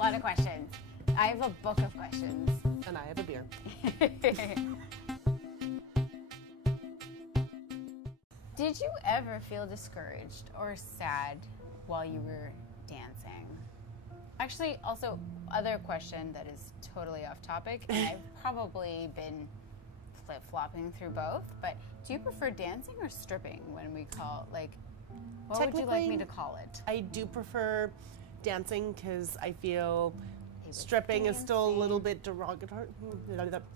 lot of questions. I have a book of questions. And I have a beer. Did you ever feel discouraged or sad while you were dancing? Actually, also, other question that is totally off topic, and I've probably been flip-flopping through both, but do you prefer dancing or stripping when we call, like, what would you like me to call it? I do prefer dancing because I feel stripping is still a little bit derogatory.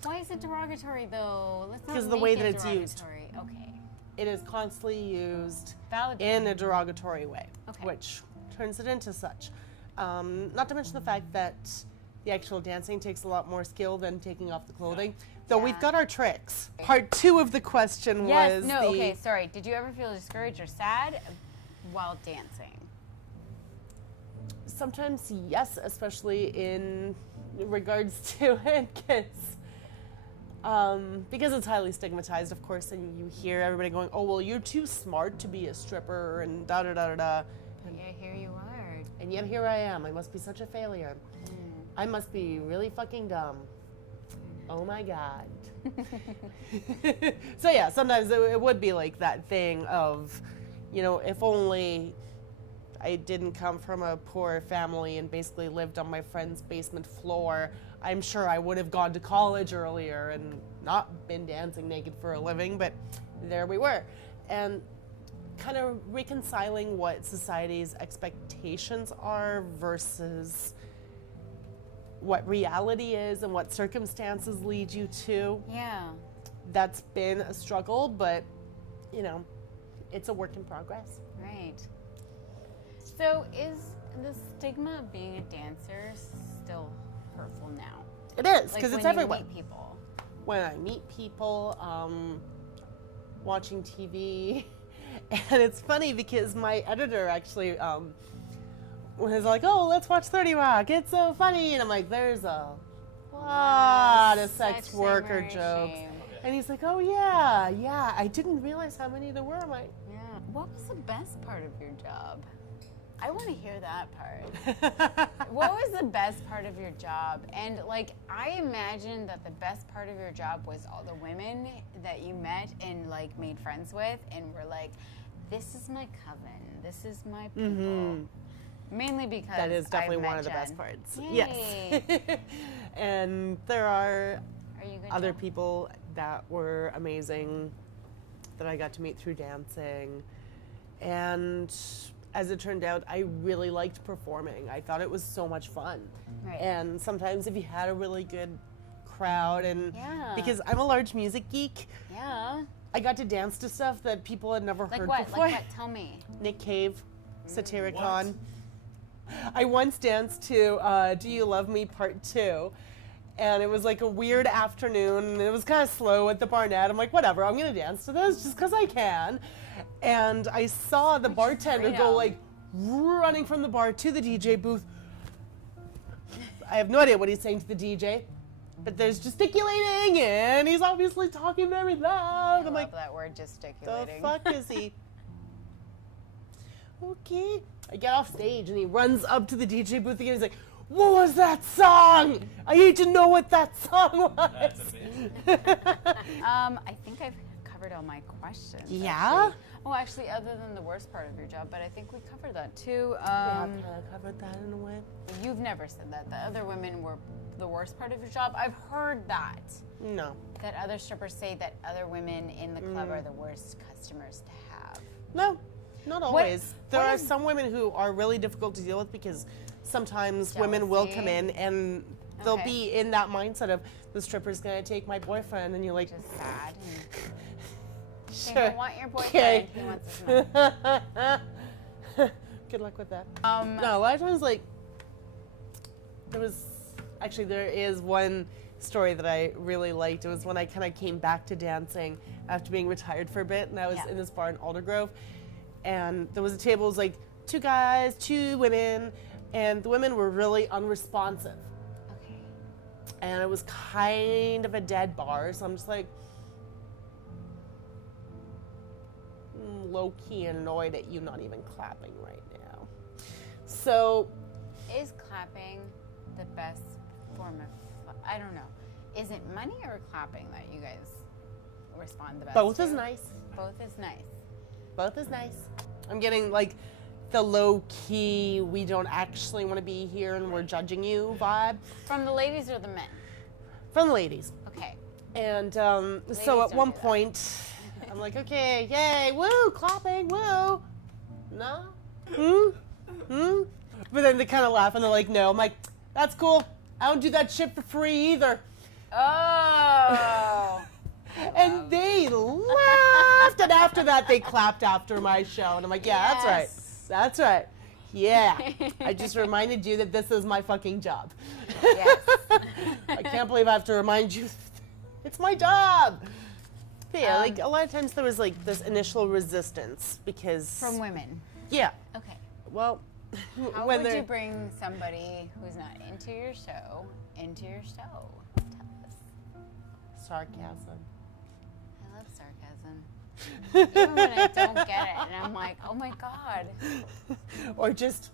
Why is it derogatory, though? Let's not Because the make way it that it's used. Okay. It is constantly used Valid in point. a derogatory way, Okay. which turns it into such. Not to mention the fact that the actual dancing takes a lot more skill than taking off the clothing. Though we've got our tricks. Part 2 of the question was okay, sorry. Did you ever feel discouraged or sad while dancing? Sometimes yes, especially in regards to it, because it's highly stigmatized, of course, and you hear everybody going, oh, well, you're too smart to be a stripper, and da-da-da-da-da. Yeah, here you are. And yet here I am. I must be such a failure. I must be really fucking dumb. Oh my God. So yeah, sometimes it would be like that thing of, you know, if only I didn't come from a poor family and basically lived on my friend's basement floor, I'm sure I would have gone to college earlier and not been dancing naked for a living, but there we were. And kind of reconciling what society's expectations are versus what reality is and what circumstances lead you to. Yeah. That's been a struggle, but, you know, it's a work in progress. Right. So is the stigma of being a dancer still hurtful now? It is, because it's everywhere. When you meet people. When I meet people, watching TV, and it's funny because my editor actually was like, oh, let's watch 30 Rock, it's so funny, and I'm like, there's a lot of sex worker jokes. Shame. And he's like, oh yeah, I didn't realize how many there were. I'm like, Yeah. What was the best part of your job? I want to hear that part. What was the best part of your job? And like, I imagine that the best part of your job was all the women that you met and like made friends with and were like, this is my coven, this is my people. Mainly because that is definitely I've met one of the Jen. best parts. Yay. Yes. And there are you good, other Jen? people that were amazing that I got to meet through dancing. And as it turned out, I really liked performing. I thought it was so much fun. Right. And sometimes if you had a really good crowd, and Yeah. because I'm a large music geek, Yeah. I got to dance to stuff that people had never Like heard what? before. Like what? Tell me. Nick Cave, Satyricon. I once danced to Do You Love Me Part 2. And it was like a weird afternoon, and it was kind of slow at the Barnett. I'm like, whatever, I'm gonna dance to this just because I can. And I saw the bartender go like running from the bar to the DJ booth. I have no idea what he's saying to the DJ, but there's gesticulating, and he's obviously talking very loud. I I'm like, love that word, gesticulating. the fuck is he? Okay. I get off stage, and he runs up to the DJ booth again. He's like, what was that song? I need to know what that song was. That's amazing. I think I've covered all my questions. Yeah? Actually. Oh, actually, other than the worst part of your job, but I think we covered that too. We have kind of covered that in a way. You've never said that. The other women were the worst part of your job. I've heard that. No. That other strippers say that other women in the club are the worst customers to have. No, not always. There what are is- some women who are really difficult to deal with because sometimes women will come in and they'll Okay. be in that mindset of the stripper's gonna take my boyfriend, and you're like, Just sad. And sure. they don't want your boyfriend. Okay. He wants his mom. Good luck with that. No, a lot of times, like, there is one story that I really liked. It was when I kind of came back to dancing after being retired for a bit, and I was in this bar in Aldergrove, and there was a table, it was like 2 guys, 2 women, and the women were really unresponsive. Okay. And it was kind of a dead bar, so I'm just like, low-key annoyed at you not even clapping right now. So, Is clapping best form of, I don't know. Is it money or clapping that you guys respond the best Both to? is nice. Both is nice. Both is nice. I'm getting like the low key, we don't actually want to be here and we're judging you vibe. From the ladies or the men? From the ladies. Okay. And so don't at one do that. point, I'm like, okay, yay, woo, clapping, woo. No? But then they kind of laugh and they're like, no. I'm like, that's cool. I don't do that shit for free either. Oh. And they laughed. And after that, they clapped after my show. And I'm like, yeah, Yes. that's right. That's right. Yeah. I just reminded you that this is my fucking job. Yes. I can't believe I have to remind you. It's my job. But yeah, like a lot of times there was like this initial resistance because. From women. Yeah. Okay. Well, How when would they're. you bring somebody who's not into your show into your show? Tell us. Sarcasm. I love sarcasm. Even when I don't get it, and I'm like, oh my god. Or just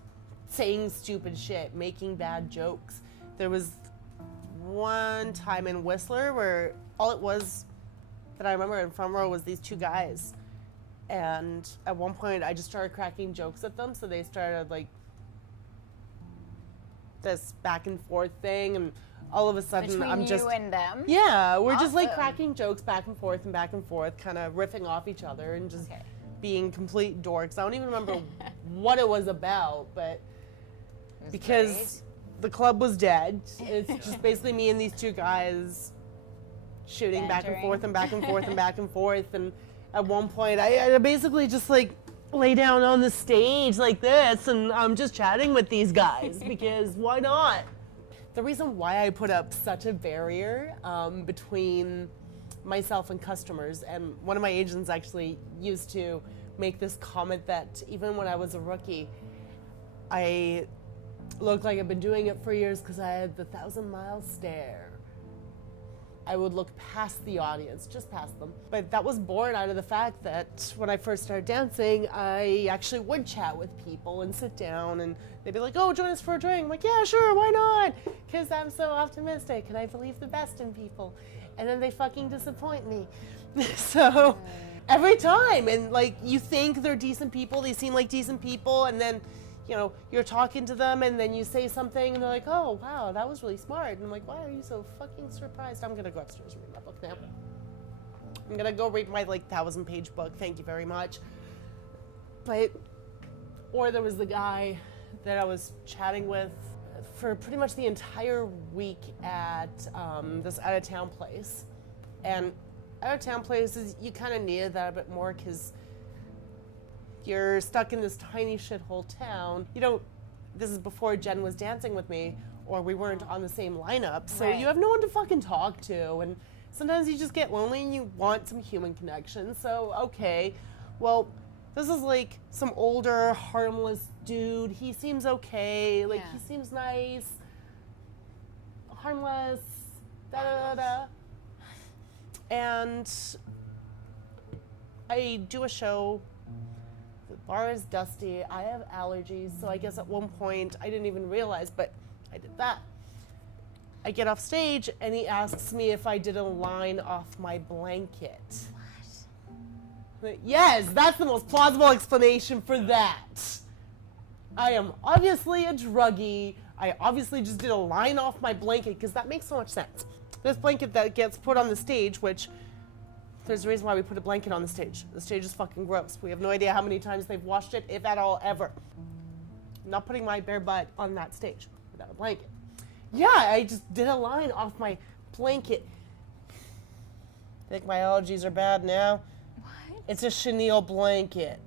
saying stupid shit, making bad jokes. There was one time in Whistler where all it was that I remember in front row was these two guys. And at one point I just started cracking jokes at them, so they started like this back and forth thing, and all of a sudden Between I'm you just and them? yeah, we're just like Awesome. cracking jokes back and forth, kind of riffing off each other and just Okay. being complete dorks. I don't even remember what it was about, but It was because the club was dead, it's just basically me and these two guys shooting back and Bantering. forth and back and forth and back and forth. And at one point, I basically just like lay down on the stage like this, and I'm just chatting with these guys because why not? The reason why I put up such a barrier between myself and customers, and one of my agents actually used to make this comment that even when I was a rookie, I looked like I've been doing it for years because I had the 1,000-mile stare. I would look past the audience, just past them. But that was born out of the fact that when I first started dancing, I actually would chat with people and sit down, and they'd be like, oh, join us for a drink. I'm like, yeah, sure, why not? Because I'm so optimistic and I believe the best in people. And then they fucking disappoint me. So every time, and like you think they're decent people, they seem like decent people, and then you know, you're talking to them and then you say something and they're like, oh, wow, that was really smart. And I'm like, why are you so fucking surprised? I'm going to go upstairs and read my book now. I'm going to go read my, like, 1,000-page book. Thank you very much. But, or there was the guy that I was chatting with for pretty much the entire week at this out-of-town place. And out-of-town places, you kind of needed that a bit more because you're stuck in this tiny shithole town. You don't, this is before Jen was dancing with me, or we weren't on the same lineup, so Right. you have no one to fucking talk to, and sometimes you just get lonely and you want some human connection, so okay, well, this is like some older, harmless dude. He seems okay, like Yeah. he seems nice, harmless, da-da-da-da. And I do a show. The bar is dusty. I have allergies, so I guess at one point I didn't even realize, but I did that. I get off stage and he asks me if I did a line off my blanket. What? Yes, that's the most plausible explanation for that. I am obviously a druggie. I obviously just did a line off my blanket because that makes so much sense. This blanket that gets put on the stage, which there's a reason why we put a blanket on the stage. The stage is fucking gross. We have no idea how many times they've washed it, if at all, ever. I'm not putting my bare butt on that stage without a blanket. Yeah, I just did a line off my blanket. Think my allergies are bad now? What? It's a chenille blanket.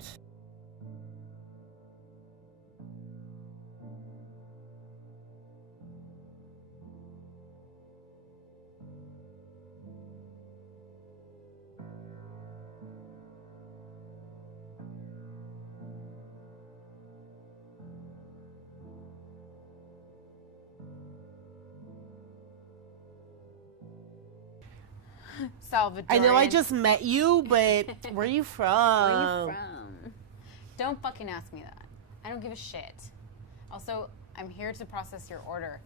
Salvador. I know I just met you, but where are you from? Where are you from? Don't fucking ask me that. I don't give a shit. Also, I'm here to process your order.